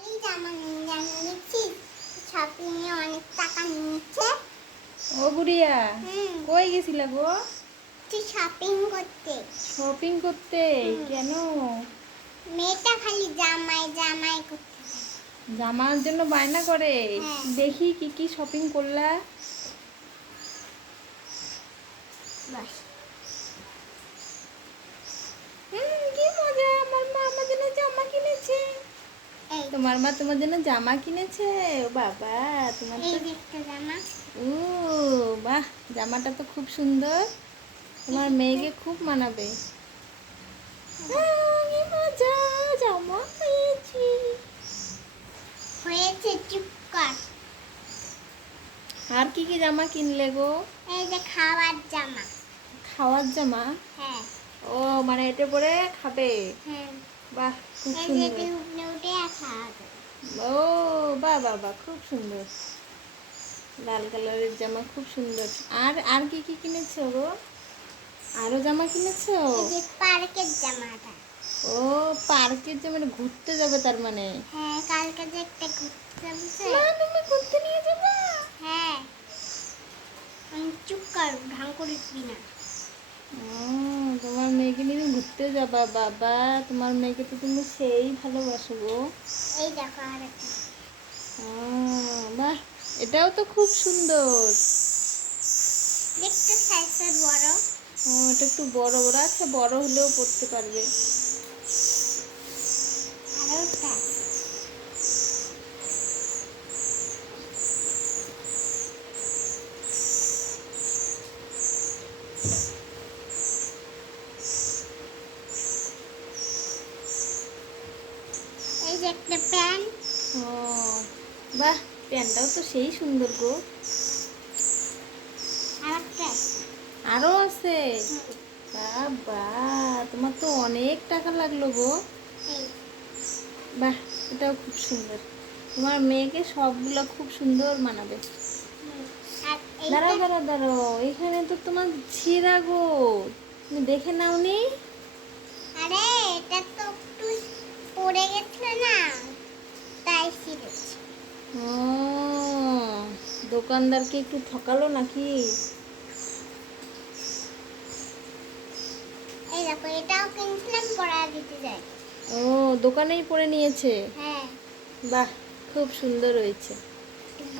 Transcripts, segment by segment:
খালি জামা নিচ্ছি, শপিং এ অনেক টাকা নিচ্ছে। ও গুড়িয়া, কই গেছিলা গো? শপিং করতে। শপিং করতে? কেন? মেয়েটা খালি জামাই জামাই করতে থাকে। জামার জন্য বায়না করে? হ্যাঁ। দেখি কি কি শপিং করলা। বাস কি মজা, আমার মা আমার জন্য জামা কিনেছে। এই তোমার মা তোমার জন্য জামা কিনেছে? ও বাবা, তোমার এই তো যে একটা জামা। ও বাহ, জামাটা তো খুব সুন্দর, তোমার মেয়েকে খুব মানাবে। কি মজা, জামা পেয়েছি। হয়েছে, চুপ কর। আর কি কি জামা কিনলে গো? এই যে খাবার জামা। খাওয়ার জামা? হ্যাঁ ও মানে এটা পরে খাবে? হ্যাঁ। বাহ, খুব এই যে সুন্দর। উপরে উঠে খাওয়া যাবে। ও বাহ বাহ বাহ, খুব সুন্দর, লাল কালারের জামা খুব সুন্দর। আর আর কি কি কিনেছো গো? আরো জামা কিনেছো? এই যে পার্কের জামাটা। ও পার্কের জামা, মানে ঘুরতে যাবে তার মানে? হ্যাঁ, কালকে যে একটা ঘুরতে যাচ্ছে। মা, তুমি ঘুরতে নিয়ে যাবে? হ্যাঁ, চুপ কর, ঢং করে দিবি না। তোমার মেয়েকে নিয়ে ঘুরতে যাবা? বাবা, তোমার মেয়েকে তো তুমি সেই ভালোবাসো গো। এই দেখো আর একটা। বাহ, এটাও তো খুব সুন্দর। দেখতে সাইজের বড়। এটা একটু বড় বড়, আচ্ছা বড় হলেও পড়তে পারবে। আরো একটা। এই যে একটা প্যান্ট। ও বাহ, প্যান্টটাও তো সেই সুন্দর গো। আর একটা। আরো আছে? বাবা, তোমার তো অনেক টাকা লাগলো গো। এই বাহ, এটাও খুব সুন্দর, তোমার মেয়েকে সবগুলো খুব সুন্দর মানাবে। আর দাঁড়াও এইটা। দাঁড়াও দাঁড়াও, এখানে তো তোমার ছেঁড়া গো, তুমি দেখে নাওনি? আরে এটা তো একটু পড়ে গেছিল না, তাই ছিঁড়েছি। ও, দোকানদারকে একটু ঠকালো নাকি? এই দেখো, এটাও কিনছিলাম, পড়া দিতে যাই। ও, দোকানেই পরে নিয়েছে? হ্যাঁ, বাহ, খুব সুন্দর হয়েছে।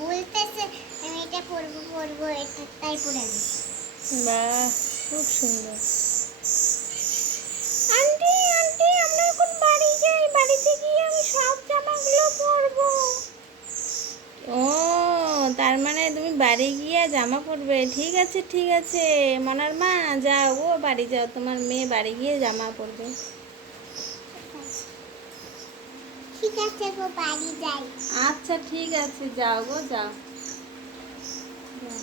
বলতেছে আমি এটা পড়বো পড়বো, এটা তাই পড়ে গেছি। বাহ, খুব সুন্দর। আন্টি আন্টি, আমরা এখন বাড়ি যাই, বাড়িতে গিয়ে আমি সব জামাগুলো পরবো। ও, তার মানে তুমি বাড়ি গিয়ে জামা পরবে? ঠিক আছে ঠিক আছে, মনার মা যাও গো, বাড়ি যাও, তোমার মেয়ে বাড়ি গিয়ে জামা পরবে। ঠিক আছে গো, বাড়ি যাই। আচ্ছা ঠিক আছে, যাও গো যাও। যাও।